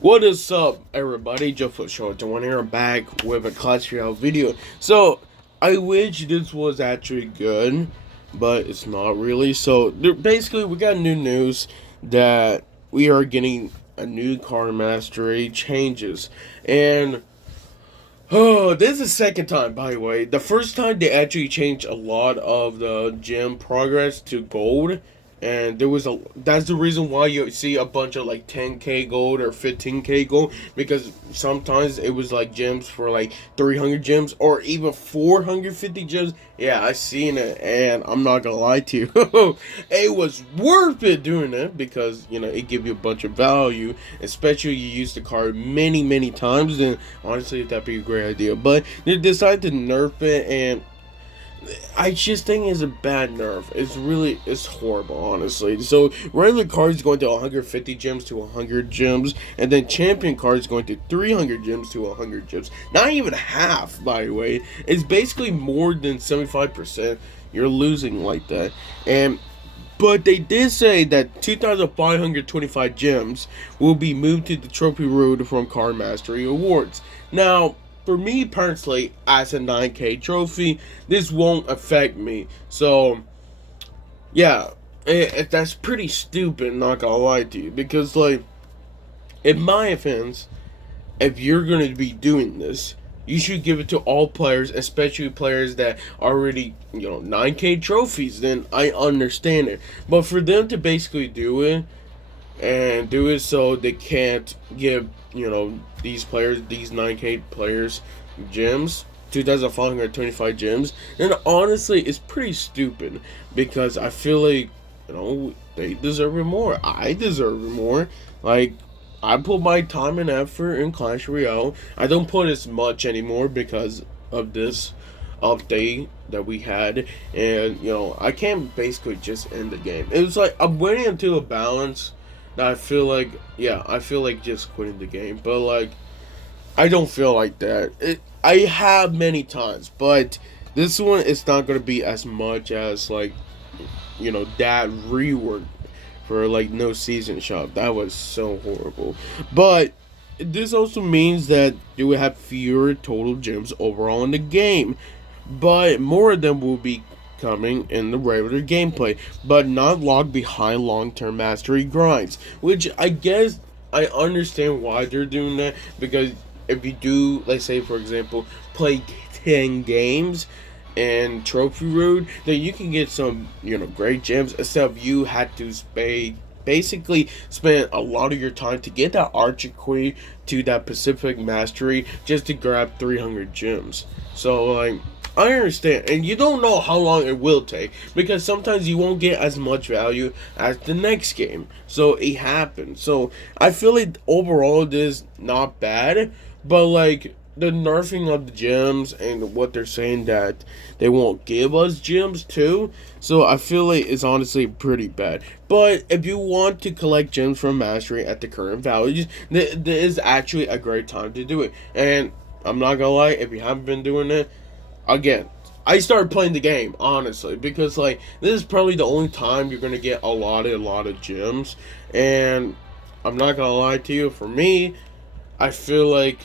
What is up, everybody? Joe Show 21 here. I'm back with a Clash Royale video. So, I wish this was actually good, but it's not really. So, basically, we got new news that we are getting a new car mastery changes. And, oh, this is the second time, by the way. The first time they actually changed a lot of the gym progress to gold, and there was a that's the reason why you see a bunch of like 10k gold or 15k gold, because sometimes it was like gems for like 300 gems or even 450 gems. Yeah, I seen it, and I'm not gonna lie to you, it was worth it doing it, because it give you a bunch of value, especially you use the card many times. Then honestly, that'd be a great idea, but they decided to nerf it, and I just think it's a bad nerf. It's horrible, honestly. So regular cards going to 150 gems to 100 gems, and then champion cards going to 300 gems to 100 gems. Not even half, by the way. It's basically more than 75%. You're losing like that, and but they did say that 2,525 gems will be moved to the trophy road from Card Mastery Awards. Now, for me personally, as a 9K trophy, this won't affect me. So, yeah, that's pretty stupid, not gonna lie to you. Because, like, in my offense, if you're going to be doing this, you should give it to all players, especially players that already, 9K trophies. Then I understand it. But for them to basically do it, and do it so they can't give, these players, these 9K players, gems, 2,525 gems, then honestly, it's pretty stupid, because I feel like, they deserve it more. I deserve it more. Like, I put my time and effort in Clash Royale. I don't put as much anymore because of this update that we had, and I can't basically just end the game. It was like I'm waiting until a balance that I feel like just quitting the game, but like I don't feel like that. I have many times, but this one is not gonna be as much as like that rework for like no season shop. That was so horrible. But this also means that you will have fewer total gems overall in the game, but more of them will be coming in the regular gameplay, but not locked behind long-term mastery grinds. Which I guess I understand why they're doing that, because if you do, let's say for example, play 10 games and trophy road, then you can get some great gems, except you had to basically spend a lot of your time to get that archer queen to that Pacific mastery just to grab 300 gems. So like I understand, and you don't know how long it will take, because sometimes you won't get as much value as the next game. So it happens. So I feel like overall it is not bad, but like the nerfing of the gems and what they're saying that they won't give us gems too. So I feel like it's honestly pretty bad. But if you want to collect gems from Mastery at the current values, there is actually a great time to do it. And I'm not gonna lie, if you haven't been doing it, again, I started playing the game honestly, because like this is probably the only time you're gonna get a lot of gems. And I'm not gonna lie to you, for me, I feel like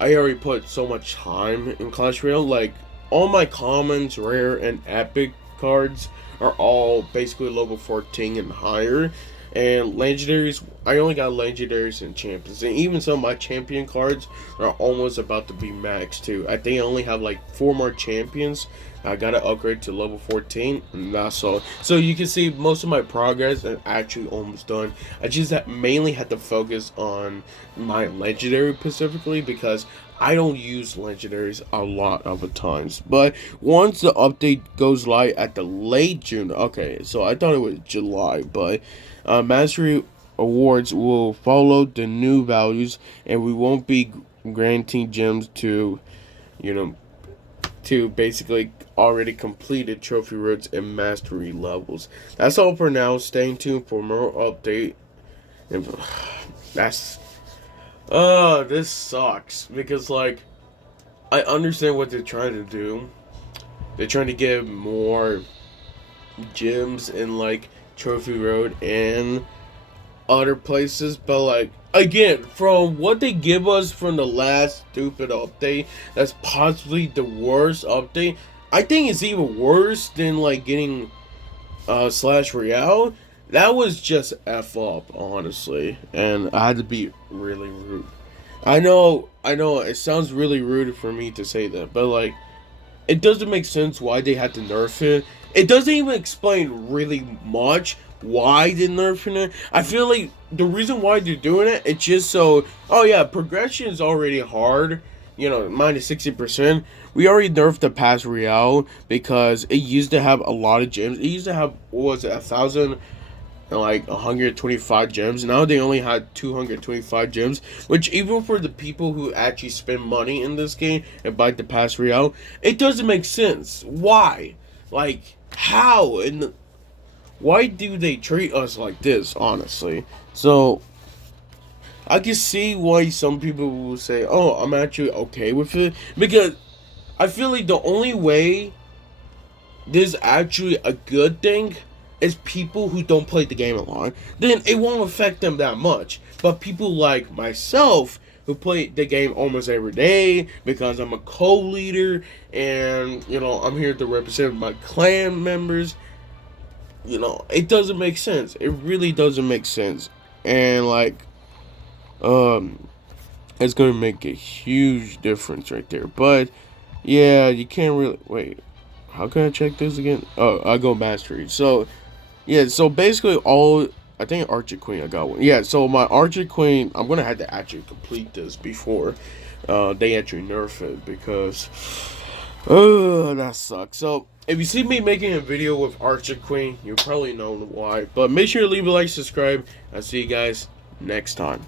I already put so much time in Clash Royale. Like all my commons, rare, and epic cards are all basically level 14 and higher. And legendaries, I only got legendaries and champions, and even some of my champion cards are almost about to be maxed too. I think I only have like 4 more champions. I gotta upgrade to level 14, and that's all. So you can see most of my progress is actually almost done. I just mainly had to focus on my legendary specifically, because I don't use legendaries a lot of the times. But once the update goes live at the late June, okay, so I thought it was July, but Mastery Awards will follow the new values, and we won't be granting gems to, you know, to basically already completed trophy roads and mastery levels. That's all for now. Stay tuned for more update. And that's this sucks, because like I understand what they're trying to do. They're trying to give more gems in like trophy road and other places, but like again, from what they give us from the last stupid update, that's possibly the worst update. I think it's even worse than like getting Slash Royale. That was just F up, honestly, and I had to be really rude. I know, it sounds really rude for me to say that, but like, it doesn't make sense why they had to nerf it. It doesn't even explain really much why they're nerfing it. I feel like the reason why they're doing it, it's just so, oh yeah, progression is already hard, you know, minus 60%. We already nerfed the Pass Royale because it used to have a lot of gems. It used to have, what was it, 1,000 like 125 gems. Now they only had 225 gems, which even for the people who actually spend money in this game and buy the Pass Royale, it doesn't make sense. Why? Like, how? And why do they treat us like this, honestly? So I can see why some people will say, oh, I'm actually okay with it, because I feel like the only way this is actually a good thing is people who don't play the game a lot. Then it won't affect them that much. But people like myself who play the game almost every day because I'm a co-leader and, you know, I'm here to represent my clan members, you know, it doesn't make sense. It really doesn't make sense. And like it's gonna make a huge difference right there. But yeah, you can't really wait. How can I check this again? Oh, I go mastery. So yeah, so basically I think Archer Queen, I got one. Yeah, so my Archer Queen, I'm gonna have to actually complete this before they actually nerf it, because that sucks. So if you see me making a video with Archer Queen, you probably know why. But make sure to leave a like, subscribe. I'll see you guys next time.